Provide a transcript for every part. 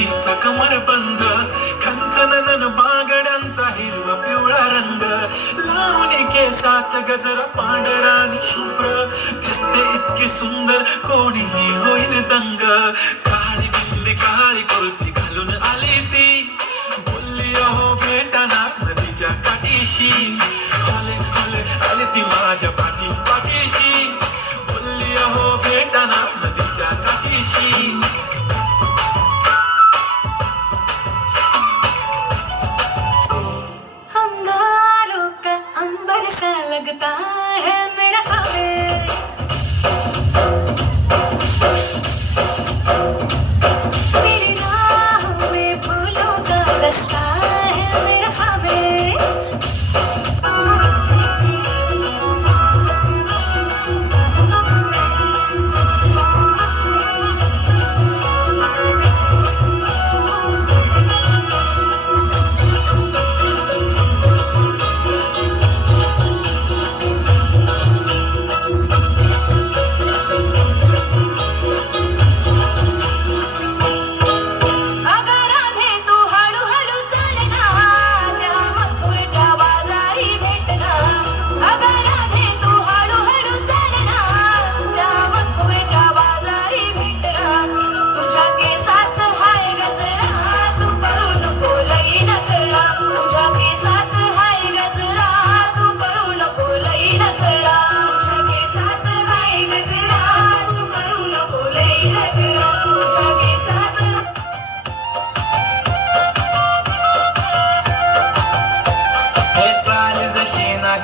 हळदीचा कमर बंद, खनखनन बागड्यांचा हिरवा पिवळा रंग, लावणी केसात गजरा पांढरा आणि शुभ्र, दिसते इतकी सुंदर कोणीही होईल दंग. काळी बिंदी काळी कुर्ती घालून आली ती, बोलली अहो भेटाना नदीच्या काठीशी, आले आले आले ती माझ्या पाठीशी, बोलली अहो भेटाना नदीच्या काठीशी. अंगारों का अंबर सा लगता है मेरा साबिर, मेरी राहों में फूलों का रास्ता है मेरा साबिर.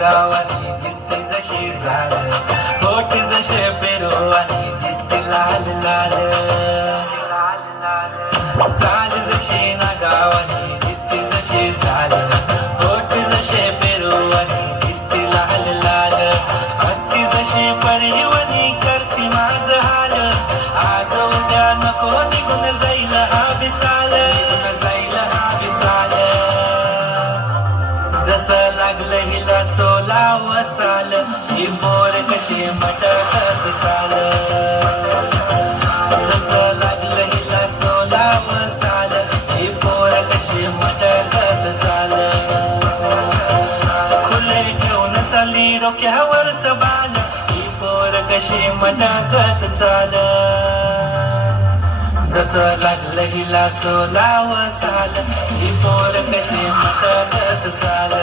गावानी दिसते जशी झाल, होठ जसे पेरू आणि दिसते लाल लाल, चाल जशी ना गावानी दिसते जशी झाल, होठ जसे पेरू आणि दिसते लाल लाल, असती जशी परिवनी करती माझ हाल, आज उद्या नको निघून जाईल हा विसाल, जाईल हा विसाल. जसं लागलं हिला सोलाव साल, ही मोर कशी मटकत चाल, जसं लागलं हिला सोलाव साल, ही मोर कशी मटकत चाल. खुले घेऊन चाली डोक्यावरच बाल, ही मोर कशी मटकत चाल, जसं लागलं हिला सोलाव साल, ही पोर कशी मटकत चाल.